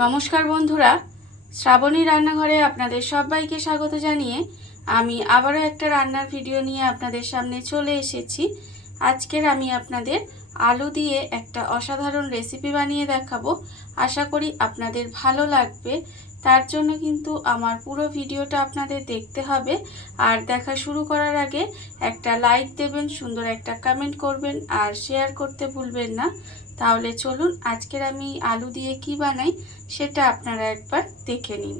নমস্কার বন্ধুরা, শ্রাবণী রান্নাঘরে আপনাদের সবাইকে স্বাগত জানিয়ে আমি আবারও একটা রান্নার ভিডিও নিয়ে আপনাদের সামনে চলে এসেছি। আজকের আমি আপনাদের আলু দিয়ে একটা অসাধারণ রেসিপি বানিয়ে দেখাবো। আশা করি আপনাদের ভালো লাগবে। তার জন্য কিন্তু আমার পুরো ভিডিওটা আপনাদের দেখতে হবে। আর দেখা শুরু করার আগে একটা লাইক দেবেন, সুন্দর একটা কমেন্ট করবেন আর শেয়ার করতে ভুলবেন না। তাহলে চলুন আজকের আমি আলু দিয়ে কি বানাই সেটা আপনারা একবার দেখে নিন।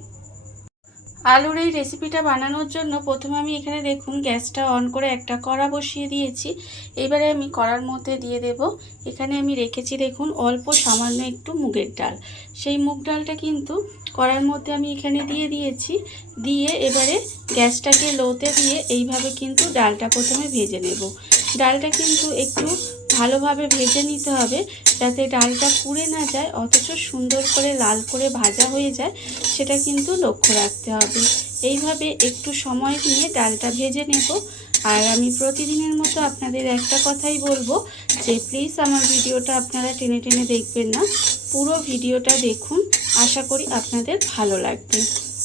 আলুর এই রেসিপিটা বানানোর জন্য প্রথমে আমি এখানে দেখুন গ্যাসটা অন করে একটা কড়া বসিয়ে দিয়েছি। এবারে আমি কড়ার মধ্যে দিয়ে দেব, এখানে আমি রেখেছি দেখুন অল্প সামান্য একটু মুগের ডাল। সেই মুগ ডালটা কিন্তু কড়ার মধ্যে আমি এখানে দিয়ে দিয়েছি। দিয়ে এবারে গ্যাসটাকে লোতে দিয়ে এইভাবে কিন্তু ডালটা প্রথমে ভেজে নেব। ডালটা কিন্তু একটু ভালোভাবে ভেজে নিতে হবে, যাতে ডালটা পুড়ে না যায় অথচ সুন্দর করে লাল করে ভাজা হয়ে যায়, সেটা কিন্তু লক্ষ্য রাখতে হবে। এইভাবে একটু সময় নিয়ে ডালটা ভেজে নেব। আর আমি প্রতিদিনের মতো আপনাদের একটা কথাই বলবো যে প্লিজ আমার ভিডিওটা আপনারা টেনে টেনে দেখবেন না, পুরো ভিডিওটা দেখুন, আশা করি আপনাদের ভালো লাগবে।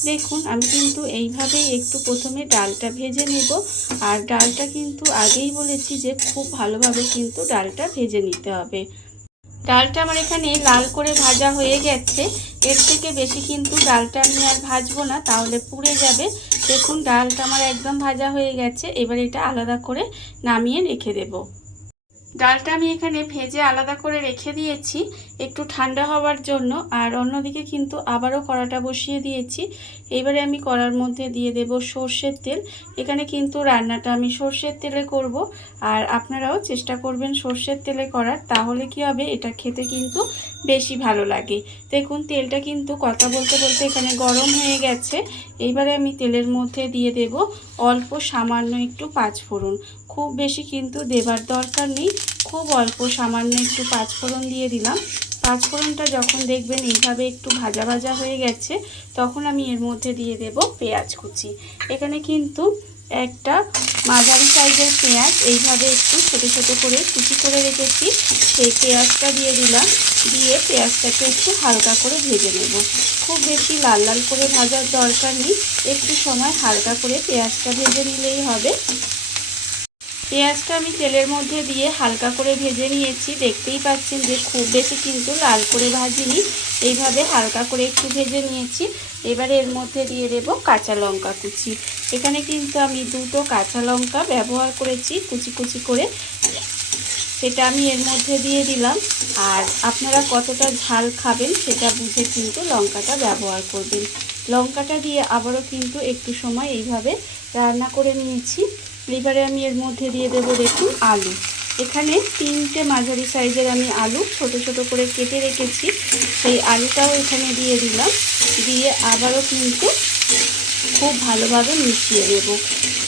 দেখুন আমি কিন্তু এইভাবেই একটু প্রথমে ডালটা ভেজে নেব। আর ডালটা কিন্তু আগেই বলেছি যে খুব ভালোভাবে কিন্তু ডালটা ভেজে নিতে হবে। ডালটা আমার এখানে লাল করে ভাজা হয়ে গেছে। এর থেকে বেশি কিন্তু ডালটা আমি আর ভাজবো না, তাহলে পুড়ে যাবে। দেখুন ডালটা আমার একদম ভাজা হয়ে গেছে। এবার এটা আলাদা করে নামিয়ে রেখে দেব। ডালটা আমি এখানে ভেজে আলাদা করে রেখে দিয়েছি একটু ঠান্ডা হওয়ার জন্য। আর অন্যদিকে কিন্তু আবারও কড়াটা বসিয়ে দিয়েছি। এবারে আমি কড়ার মধ্যে দিয়ে দেব সর্ষের তেল। এখানে কিন্তু রান্নাটা আমি সর্ষের তেলে করব। আর আপনারাও চেষ্টা করবেন সর্ষের তেলে করার, তাহলে কি হবে এটা খেতে কিন্তু বেশি ভালো লাগে। দেখুন তেলটা কিন্তু কথা বলতে বলতে এখানে গরম হয়ে গেছে। এইবারে আমি তেলের মধ্যে দিয়ে দেব অল্প সামান্য একটু পাঁচফোড়ন। খুব বেশি কিন্তু দেবার দরকার নেই, খুব অল্প সামান্য একটু পাঁচফোড়ন দিয়ে দিলাম। পাঁচফোড়নটা যখন দেখবেন এইভাবে একটু ভাজা ভাজা হয়ে গেছে, তখন আমি এর মধ্যে দিয়ে দেব পেঁয়াজ কুচি। এখানে কিন্তু একটা মাঝারি সাইজের পেঁয়াজ এইভাবে একটু ছোটো ছোটো করে কুচি করে রেখেছি, সেই পেঁয়াজটা দিয়ে দিলাম। দিয়ে পেঁয়াজটাকে একটু হালকা করে ভেজে নেব। খুব বেশি লাল লাল করে ভাজার দরকার নেই, একটু সময় হালকা করে পেঁয়াজটা ভেজে নিলেই হবে। পেঁয়াজটা আমি তেলের মধ্যে দিয়ে হালকা করে ভেজে নিয়েছি। দেখতেই পাচ্ছেন যে খুব বেশি কিন্তু লাল করে ভাজিনি, এইভাবে হালকা করে একটু ভেজে নিয়েছি। এবারে এর মধ্যে দিয়ে দেব কাঁচা লঙ্কা কুচি। এখানে কিন্তু আমি দুটো কাঁচা লঙ্কা ব্যবহার করেছি কুচি কুচি করে, সেটা আমি এর মধ্যে দিয়ে দিলাম। আর আপনারা কতটা ঝাল খাবেন সেটা বুঝে কিন্তু লঙ্কাটা ব্যবহার করবেন। লঙ্কাটা দিয়ে আবারও কিন্তু একটু সময় এইভাবে রান্না করে নিয়েছি। এবারে আমি এর মধ্যে দিয়ে দেবো দেখুন আলু। এখানে 3টে মাঝারি সাইজের আমি আলু ছোট ছোট করে কেটে রেখেছি, সেই আলুটাও এখানে দিয়ে দিলাম। দিয়ে আবারও কিন্তু খুব ভালোভাবে মিশিয়ে দেব।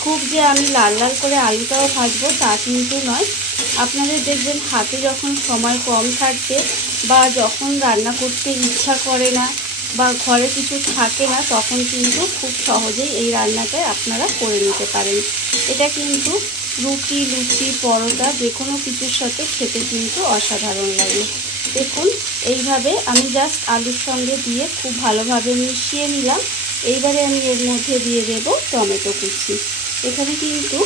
খুব যে আমি লাল লাল করে আলুটাও ভাজবো তা কিন্তু নয়। আপনাদের দেখবেন হাতে যখন সময় কম থাকবে বা যখন রান্না করতে ইচ্ছা করে না বা ঘরে কিছু থাকে না, তখন কিন্তু খুব সহজেই এই রান্নাটা আপনারা করে নিতে পারেন। এটা কিন্তু রুটি, লুচি, পরোটা যে কোনো কিছুর সাথে খেতে কিন্তু অসাধারণ লাগে। দেখুন এইভাবে আমি জাস্ট আলুর সঙ্গে দিয়ে খুব ভালোভাবে মিশিয়ে নিলাম। এইবারে আমি এর মধ্যে দিয়ে দেব টমেটো কুচি। এখানে কিন্তু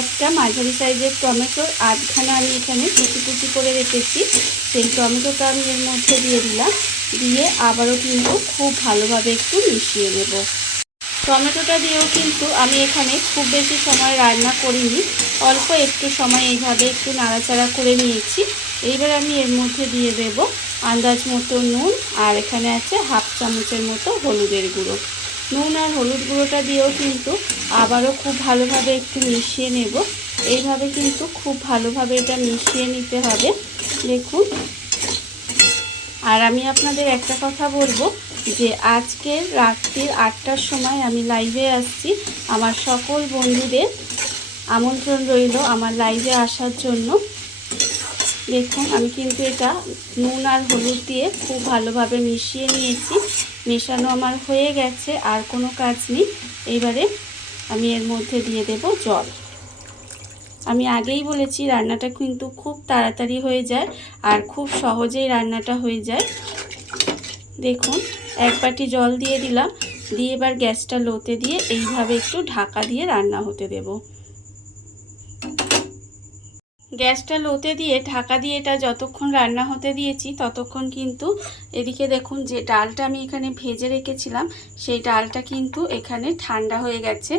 একটা মাঝারি সাইজের টমেটোর আধখানা আমি এখানে কুচি কুচি করে রেখেছি, সেই টমেটোটা আমি এর মধ্যে দিয়ে দিলাম। দিয়ে আবারও কিন্তু খুব ভালোভাবে একটু মিশিয়ে নেব। টমেটোটা দিয়েও কিন্তু আমি এখানে খুব বেশি সময় রান্না করিনি, অল্প একটু সময় এইভাবে একটু নাড়াচাড়া করে নিয়েছি। এইবার আমি এর মধ্যে দিয়ে দেব আন্দাজ মতো নুন, আর এখানে আছে হাফ চামচের মতো হলুদের গুঁড়ো। নুন আর হলুদ গুঁড়োটা দিয়েও কিন্তু আবারও খুব ভালোভাবে একটু মিশিয়ে নেব। এইভাবে কিন্তু খুব ভালোভাবে এটা মিশিয়ে নিতে হবে। দেখুন, আর আমি আপনাদের একটা কথা বলবো যে আজকের রাত্রির 8টার সময় আমি লাইভে আসছি। আমার সকল বন্ধুদের আমন্ত্রণ রইল আমার লাইভে আসার জন্য। দেখুন আমি কিন্তু এটা নুন আর হলুদ দিয়ে খুব ভালোভাবে মিশিয়ে নিয়েছি। মেশানো আমার হয়ে গেছে, আর কোনো কাজ নেই। এবারে আমি এর মধ্যে দিয়ে দেব জল। আমি আগেই বলেছি রান্নাটা কিন্তু খুব তাড়াতাড়ি হয়ে যায় আর খুব সহজেই রান্নাটা হয়ে যায়। দেখুন 1 বাটি জল দিয়ে দিলাম, দিয়ে এবার গ্যাসটা লোতে দিয়ে এইভাবে একটু ঢাকা দিয়ে রান্না হতে দেব। গ্যাসটা লোতে দিয়ে ঢাকা দিয়ে এটা যতক্ষণ রান্না হতে দিয়েছি ততক্ষণ কিন্তু এদিকে দেখুন যে ডালটা আমি এখানে ভেজে রেখেছিলাম সেই ডালটা কিন্তু এখানে ঠান্ডা হয়ে গেছে।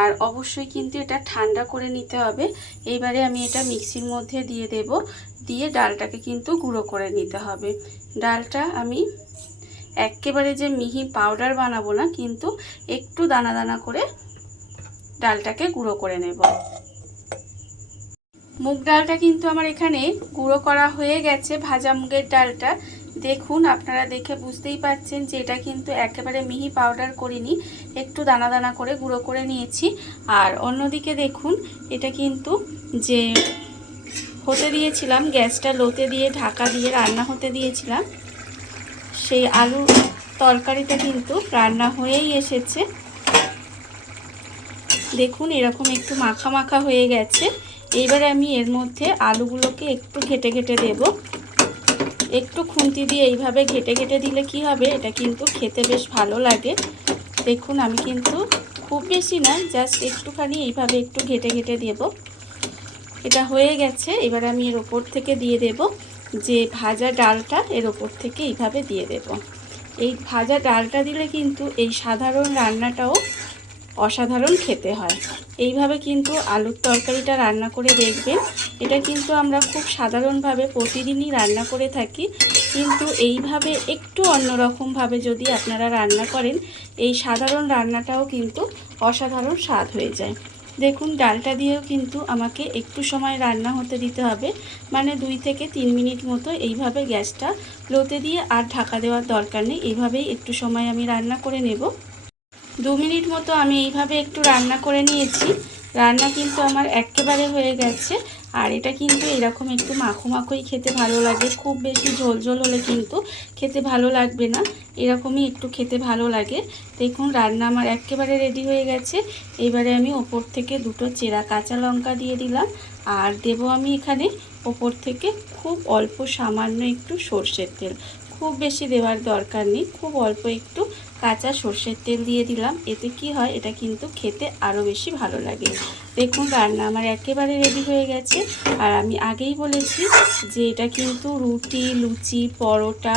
আর অবশ্যই কিন্তু এটা ঠান্ডা করে নিতে হবে। এইবারে আমি এটা মিক্সির মধ্যে দিয়ে দেব, দিয়ে ডালটাকে কিন্তু গুঁড়ো করে নিতে হবে। ডালটা আমি একেবারে যে মিহি পাউডার বানাবো না, কিন্তু একটু দানা দানা করে ডালটাকে গুঁড়ো করে নেব। মুগ ডালটা কিন্তু আমার এখানে গুঁড়ো করা হয়ে গেছে, ভাজা মুগের ডালটা। দেখুন আপনারা দেখে বুঝতেই পারছেন যে এটা কিন্তু একেবারে মিহি পাউডার করিনি, একটু দানা দানা করে গুঁড়ো করে নিয়েছি। আর অন্যদিকে দেখুন এটা কিন্তু যে হতে দিয়েছিলাম, গ্যাসটা লোতে দিয়ে ঢাকা দিয়ে রান্না হতে দিয়েছিলাম, সেই আলুর তরকারিটা কিন্তু রান্না হয়েই এসেছে। দেখুন এরকম একটু মাখা মাখা হয়ে গেছে। এইবারে আমি এর মধ্যে আলুগুলোকে একটু ঘেটে ঘেটে দেব। একটু খুন্তি দিয়ে এইভাবে ঘেটে ঘেটে দিলে কি হবে, এটা কিন্তু খেতে বেশ ভালো লাগে। দেখুন আমি কিন্তু খুব বেশি না, জাস্ট একটুখানি এইভাবে একটু ঘেটে ঘেটে দেব। এটা হয়ে গেছে। এবার আমি এর ওপর থেকে দিয়ে দেব যে ভাজা ডালটা, এর ওপর থেকে এইভাবে দিয়ে দেব। এই ভাজা ডালটা দিলে কিন্তু এই সাধারণ রান্নাটাও অসাধারণ খেতে হয়। এইভাবে কিন্তু আলুর তরকারিটা রান্না করে দেখবেন। এটা কিন্তু আমরা খুব সাধারণভাবে প্রতিদিনই রান্না করে থাকি, কিন্তু এইভাবে একটু অন্যরকমভাবে যদি আপনারা রান্না করেন, এই সাধারণ রান্নাটাও কিন্তু অসাধারণ স্বাদ হয়ে যায়। দেখুন ডালটা দিয়েও কিন্তু আমাকে একটু সময় রান্না হতে দিতে হবে, মানে 2 থেকে 3 মিনিট মতো। এইভাবে গ্যাসটা লোতে দিয়ে আর ঢাকা দেওয়ার দরকার নেই, এইভাবেই একটু সময় আমি রান্না করে নেব। 2 মিনিট মতো আমি এইভাবে একটু রান্না করে নিয়েছি। রান্না কিন্তু আমার একেবারে হয়ে গেছে। আর এটা কিন্তু এরকম একটু মাখো মাখোই খেতে ভালো লাগে, খুব বেশি ঝোল ঝোল হলে কিন্তু খেতে ভালো লাগবে না, এরকমই একটু খেতে ভালো লাগে। দেখুন রান্না আমার একেবারে রেডি হয়ে গেছে। এবারে আমি ওপর থেকে 2টো চেরা কাঁচা লঙ্কা দিয়ে দিলাম, আর দেব আমি এখানে ওপর থেকে খুব অল্প সামান্য একটু সর্ষের তেল। খুব বেশি দেওয়ার দরকার নেই, খুব অল্প একটু কাঁচা সর্ষের তেল দিয়ে দিলাম। এতে কি হয়, এটা কিন্তু খেতে আরও বেশি ভালো লাগে। দেখুন রান্না আমার একেবারে রেডি হয়ে গেছে। আর আমি আগেই বলেছি যে এটা কিন্তু রুটি, লুচি, পরোটা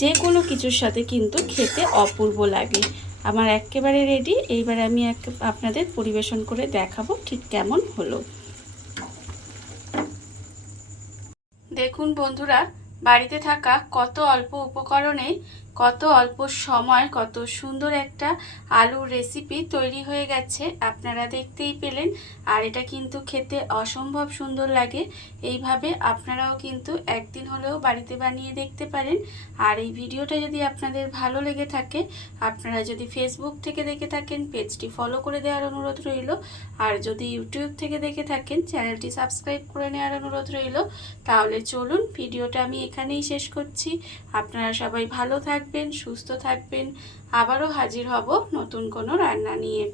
যে কোনো কিছুর সাথে কিন্তু খেতে অপূর্ব লাগে। আমার একেবারে রেডি। এইবারে আমি আপনাদের পরিবেশন করে দেখাবো ঠিক কেমন হলো। দেখুন বন্ধুরা, বাড়িতে থাকা কত অল্প উপকরণে কত অল্প সময় কত সুন্দর একটা আলুর রেসিপি তৈরি হয়ে গেছে, আপনারা দেখতেই পেলেন। আর এটা কিন্তু খেতে অসম্ভব সুন্দর লাগে। এইভাবে আপনারাও কিন্তু একদিন হলেও বাড়িতে বানিয়ে দেখতে পারেন। আর এই ভিডিওটা যদি আপনাদের ভালো লেগে থাকে, আপনারা যদি ফেসবুক থেকে দেখে থাকেন পেজটি ফলো করে দেওয়ার অনুরোধ রইল। আর যদি ইউটিউব থেকে দেখে থাকেন চ্যানেলটি সাবস্ক্রাইব করে নেওয়ার অনুরোধ রইল। তাহলে চলুন ভিডিওটা আমি এখানেই শেষ করছি। আপনারা সবাই ভালো থাকবেন, সুস্থ থাকবেন। আবারও হাজির হব নতুন কোনো রান্না নিয়ে।